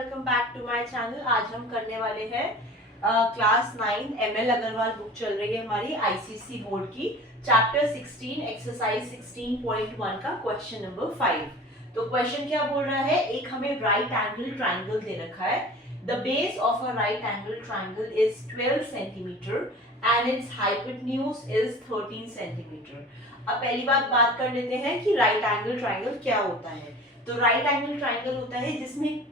Welcome back to my channel. आज हम करने वाले हैं क्लास 9 एमएल अग्रवाल बुक चल रही है हमारी आईसीएसई बोर्ड की चैप्टर 16 एक्सरसाइज 16.1 का क्वेश्चन नंबर 5। तो क्वेश्चन क्या बोल रहा है, एक हमें राइट एंगल ट्राइंगल दे रखा है। The base of a right angle triangle is 12 centimetre and it's hypotenuse is 13 centimetre. अब पहली बात कर लेते हैं कि राइट एंगल ट्राइंगल क्या होता है। तो राइट एंगल ट्राइंगल होता है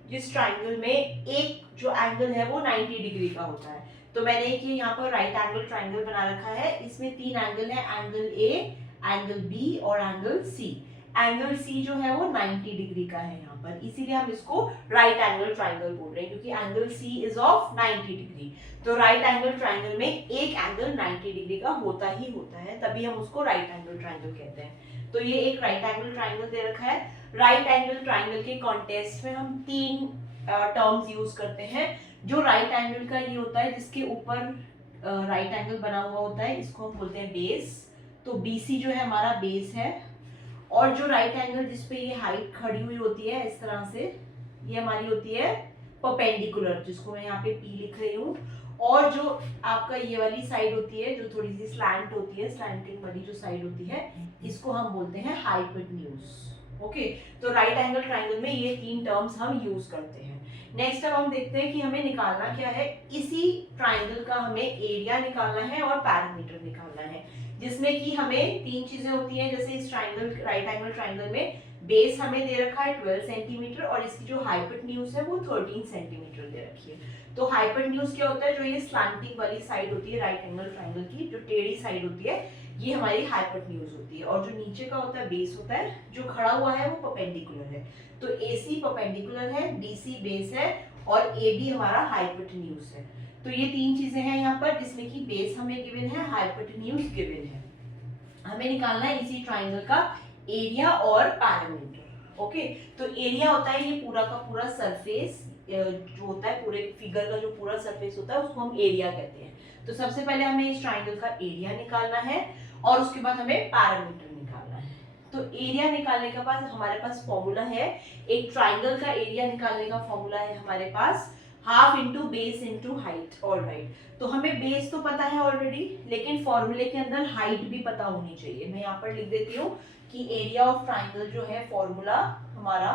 जिस ट्राइंगल में एक जो एंगल है वो 90 डिग्री का होता है। तो मैंने एक यहाँ पर राइट एंगल ट्राइंगल बना रखा है। इसमें तीन एंगल है, एंगल ए, एंगल बी और एंगल सी। एंगल सी जो है वो 90 डिग्री का है यहाँ पर, इसीलिए हम इसको राइट एंगल ट्राइंगल बोल रहे हैं क्योंकि angle C is of 90 degree. तो राइट एंगल ट्राइंगल में एक एंगल 90 डिग्री का होता ही होता है, तभी हम उसको राइट एंगल ट्राइंगल कहते हैं। तो ये एक राइट एंगल ट्राइंगल दे रखा है। राइट एंगल ट्राइंगल के कॉन्टेस्ट में हम तीन टर्म्स यूज करते हैं। जो राइट एंगल का ये होता है जिसके ऊपर राइट एंगल बना हुआ होता है, इसको हम बोलते हैं बेस। तो बीसी जो है हमारा बेस है। और जो राइट एंगल जिसपे ये हाइट खड़ी हुई होती है इस तरह से, ये हमारी होती है परपेंडिकुलर, जिसको मैं यहाँ पे पी लिख रही हूँ। और जो आपका ये वाली साइड होती है जो थोड़ी सी स्लैंट होती है, स्लैंटिंग वाली जो साइड होती है, इसको हम बोलते हैं हाइपोटेन्यूज। ओके, तो राइट एंगल ट्राइंगल में ये तीन टर्म्स हम यूज करते हैं। नेक्स्ट अब हम देखते हैं कि हमें निकालना क्या है। इसी ट्राइंगल का हमें एरिया निकालना है और पैरामीटर निकालना है, जिसमें कि हमें तीन चीजें होती हैं। जैसे इस ट्राइंगल राइट एंगल ट्राइंगल में बेस हमें दे रखा है 12 सेंटीमीटर और इसकी जो हाइपोटेन्यूज है वो 13 सेंटीमीटर दे रखी है। तो हाइपोटेन्यूज क्या होता है, जो ये स्लैंटिंग वाली साइड होती है राइट एंगल ट्राइंगल की, जो टेढ़ी साइड होती है, ये हमारी हाइपोटेन्यूज होती है। और जो नीचे का होता है बेस होता है, जो खड़ा हुआ है वो परपेंडिकुलर है। तो एसी परपेंडिकुलर है, बीसी बेस है और एबी हमारा हाइपोटेन्यूज है। तो ये तीन चीजें हैं यहाँ पर, जिसमें कि बेस हमें गिवन है, हाइपोटेन्यूज गिवन है। हमें निकालना है इसी ट्राइंगल का एरिया और पैरामीटर। ओके, तो एरिया होता है ये पूरा का पूरा सरफेस जो होता है, पूरे फिगर का जो पूरा सरफेस होता है उसको हम एरिया कहते हैं। तो सबसे पहले हमें इस ट्राइंगल का एरिया निकालना है और उसके बाद हमें पैरामीटर निकालना है। तो एरिया निकालने के बाद हमारे पास फॉर्मूला है, एक ट्राइंगल का एरिया निकालने का फॉर्मूला है हमारे पास half into base into height. All right, तो हमें बेस तो पता है ऑलरेडी, लेकिन फॉर्मूले के अंदर हाइट भी पता होनी चाहिए। मैं यहाँ पर लिख देती हूँ कि एरिया ऑफ ट्राइंगल जो है फॉर्मूला हमारा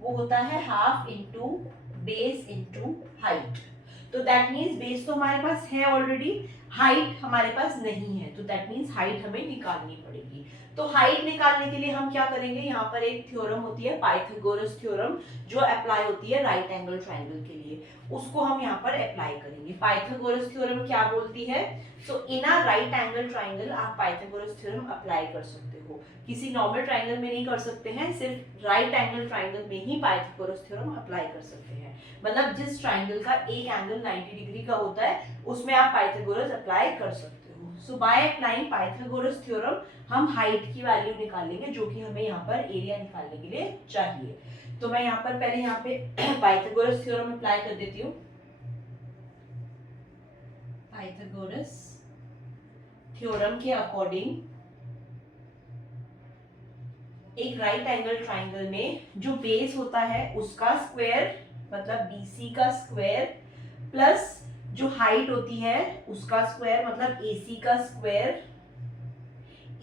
वो होता है half into base into height. तो दैट मीन्स बेस तो हमारे पास है ऑलरेडी, हाइट हमारे पास नहीं है, तो दैट मीन्स हाइट हमें निकालनी पड़ेगी। तो हाइट निकालने के लिए हम क्या करेंगे, यहाँ पर एक थ्योरम होती है पाइथागोरस थ्योरम, जो अप्लाई होती है राइट एंगल ट्राइंगल के लिए, उसको हम यहाँ पर अप्लाई करेंगे। पाइथागोरस थ्योरम क्या बोलती है, सो इन अ राइट एंगल ट्राइंगल आप पाइथागोरस थ्योरम अप्लाई कर सकते हो, किसी नॉर्मल ट्राइंगल में नहीं कर सकते हैं, सिर्फ राइट एंगल ट्राइंगल में ही पाइथागोरस थ्योरम अप्लाई कर सकते हैं। मतलब जिस ट्राइंगल का एक एंगल 90 डिग्री का होता है उसमें आप पाइथागोरस अप्लाई कर सकते हो। सो बाय अप्लाइंग पाइथागोरस थ्योरम हम हाइट की वैल्यू निकालेंगे, जो कि हमें यहाँ पर एरिया निकालने के लिए चाहिए। तो मैं यहाँ पर पहले यहाँ पे पाइथागोरस थ्योरम अप्लाई कर देती हूँ। पाइथागोरस थ्योरम के अकॉर्डिंग एक राइट एंगल ट्राइंगल में जो बेस होता है उसका स्क्वायर, मतलब बीसी का स्क्वायर, प्लस जो हाइट होती है उसका स्क्वायर, मतलब एसी का स्क्वायर,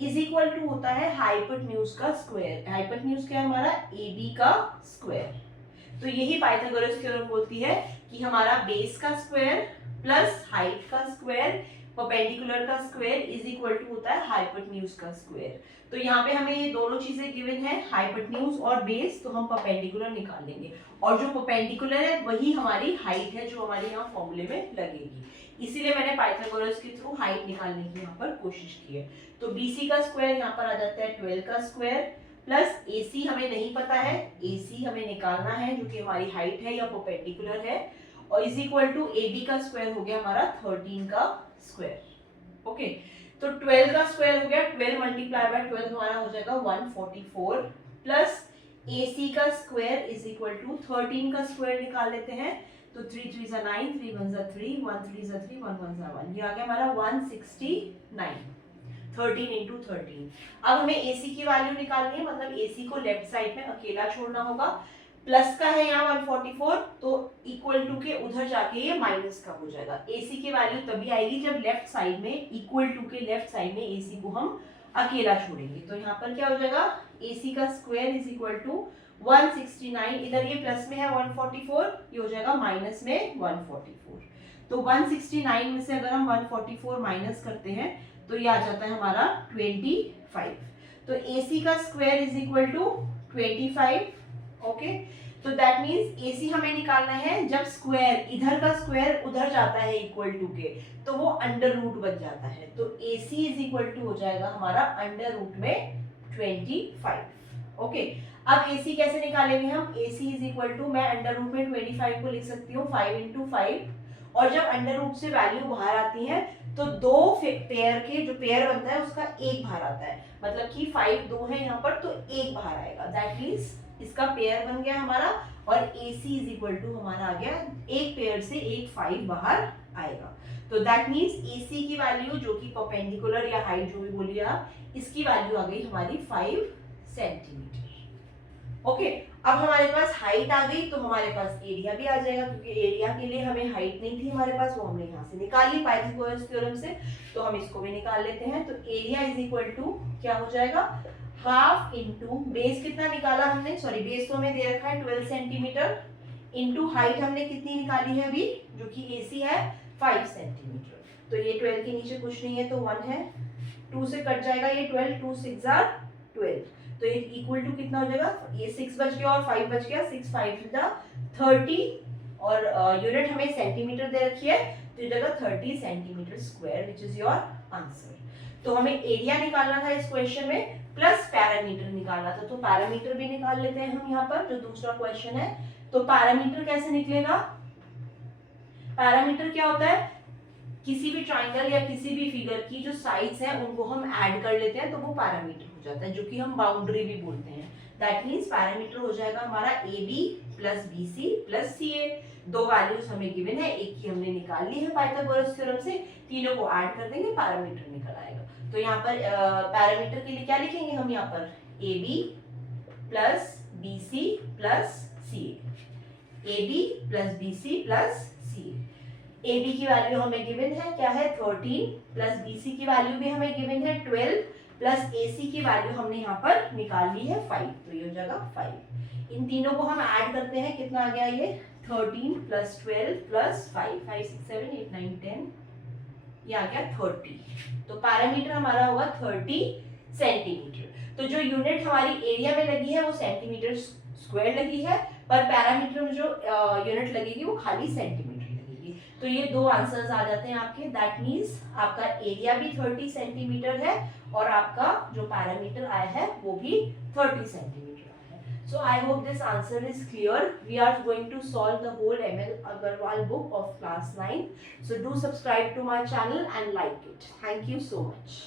इज इक्वल टू होता है हाइपोटेन्यूज का स्क्वायर। हाइपोटेन्यूज क्या है हमारा, एबी का स्क्वायर। तो यही पाइथागोरस थ्योरम बोलती है कि हमारा बेस का स्क्वायर प्लस हाइट का स्क्वायर परपेंडिकुलर का स्क्वायर इज इक्वल टू होता है हाइपोटेन्यूज का स्क्वायर। तो यहाँ पे हमें ये दोनों चीजें गिवन है, हाइपोटेन्यूज और बेस, तो हम परपेंडिकुलर निकालेंगे और जो परपेंडिकुलर है वही हमारी हाइट है जो हमारे यहाँ फॉर्मूले में लगेगी। इसीलिए मैंने पाइथागोरस के थ्रू हाइट निकालने की यहाँ पर कोशिश की है। तो बीसी का स्क्वायर यहाँ पर आ जाता है 12 का स्क्वायर, प्लस एसी हमें नहीं पता है, एसी हमें निकालना है जो कि हमारी हाइट है या परपेंडिकुलर है, और इज इक्वल टू एबी का स्क्वायर हो गया हमारा 13 का स्क्वायर। ओके, तो 12 का स्क्वायर हो गया, 12 मल्टीप्लाई बाय 12 हमारा हो जाएगा 144, प्लस एसी का स्क्वायर इज इक्वल टू 13 का स्क्वायर निकाल लेते हैं। तो 3 3 जा 9, 3 1 जा 3, 1 3 जा 3, 1 1 जा 1, ये आ गया हमारा 169। 13 इंटू 13। अब हमें AC की वैल्यू निकालनी है, मतलब AC को लेफ्ट साइड में अकेला छोड़ना होगा। प्लस का है यहाँ 144, तो इक्वल टू के उधर जाके ये माइनस का हो जाएगा। AC की वैल्यू तभी आएगी जब लेफ्ट साइड में इक्वल टू के लेफ्ट साइड में AC को हम अकेला छोड़ेंगे। तो यहाँ पर क्या हो जाएगा, AC का स्क्वायर इज इक्वल टू 169, इधर ये प्लस में है 144, ये हो जाएगा माइनस में 144। तो 169 में से अगर हम 144 माइनस करते हैं तो ये आ जाता है हमारा 25। तो AC का square is equal to 25। Okay, तो दैट मीन्स AC हमें निकालना है जब स्क्वायर, इधर का स्क्वायर उधर जाता है इक्वल टू के, तो वो अंडर रूट बन जाता है। तो AC इज इक्वल टू हो जाएगा हमारा अंडर रूट में 25। ओके, अब AC कैसे निकालेंगे हम, AC इज इक्वल टू, मैं अंडर रूट में 25 को लिख सकती हूँ 5 इंटू 5, और जब अंडर रूट से वैल्यू बाहर आती है तो दो पेयर के जो पेयर बनता है उसका एक बाहर आता है, मतलब कि 5 दो है यहाँ पर तो एक बाहर आएगा, दैट मीन्स इसका पेयर बन गया हमारा, और AC इज इक्वल टू हमारा आ गया एक पेयर से एक 5 बाहर आएगा। तो दैट मीन्स AC की वैल्यू जो कि परपेंडिकुलर या हाइट जो भी बोलिए आप, इसकी वैल्यू आ गई हमारी 5 सेंटीमीटर। ओके, अब हमारे पास हाइट आ गई तो हमारे पास एरिया भी आ जाएगा, क्योंकि एरिया के लिए हमें हाइट नहीं थी हमारे पास, वो हमने यहाँ से निकाल ली पाइथागोरस थ्योरम से, तो हम इसको भी निकाल लेते हैं। तो एरिया इज इक्वल टू क्या हो जाएगा, हाफ इंटू बेस कितना निकाला हमने, सॉरी बेस तो हमें दे रखा है 12 सेंटीमीटर, इंटू हाइट हमने कितनी निकाली है अभी, जो कि AC है 5 सेंटीमीटर। तो ये 12 के नीचे कुछ नहीं है तो 1 है, 2 से कट जाएगा ये 12, 2 6 12, तो ये इक्वल टू कितना हो जाएगा, ये 6 बच गया और 5 बच गया, 6 5 30, और यूनिट हमें सेंटीमीटर दे रखी है तो ये जगह 30 centimetre square, which is your answer. तो हमें एरिया निकालना था इस क्वेश्चन में, प्लस पैरामीटर निकालना था, तो पैरामीटर भी निकाल लेते हैं हम यहाँ पर, जो दूसरा क्वेश्चन है। तो पैरामीटर कैसे निकलेगा, पैरामीटर क्या होता है, किसी भी ट्राइंगल या किसी भी फिगर की जो साइड्स हैं उनको हम ऐड कर लेते हैं तो वो पैरामीटर हो जाता है, जो कि हम बाउंड्री भी बोलते हैं। दैट मींस पैरामीटर हो जाएगा हमारा AB plus BC plus CA। दो वैल्यूज हमें गिवन है, एक की हमने निकाल ली है पाइथागोरस थ्योरम से, तीनों को ऐड कर देंगे पैरामीटर निकल आएगा। तो यहाँ पर पैरामीटर के लिए क्या लिखेंगे हम, यहाँ पर AB plus BC plus CA, AB plus BC plus CA। AB की वैल्यू हमें गिवन है क्या है 13, प्लस BC की वैल्यू भी हमें गिवन है 12, प्लस AC की वैल्यू हमने यहाँ पर निकाल ली है 5, तो ये हो जाएगा 5। इन तीनों को हम ऐड करते हैं, कितना आ गया ये 13 प्लस 12 प्लस 5, 5 6 7 8 9 10, ये आ गया 30। तो पैरामीटर हमारा होगा 30 सेंटीमीटर। तो जो यूनिट हमारी एरिया में लगी है वो सेंटीमीटर स्क्वायर लगी है, पर पैरामीटर में जो यूनिट लगेगी वो खाली सेंटीमीटर लगेगी। तो ये दो आंसर्स आ जाते हैं आपके, दैट मींस आपका एरिया भी 30 सेंटीमीटर है और आपका जो पैरामीटर आया है वो भी 30 सेंटीमीटर है। So I hope this answer is clear. We are going to solve the whole ML Agarwal book of class 9. So do subscribe to my channel and like it. Thank you so much.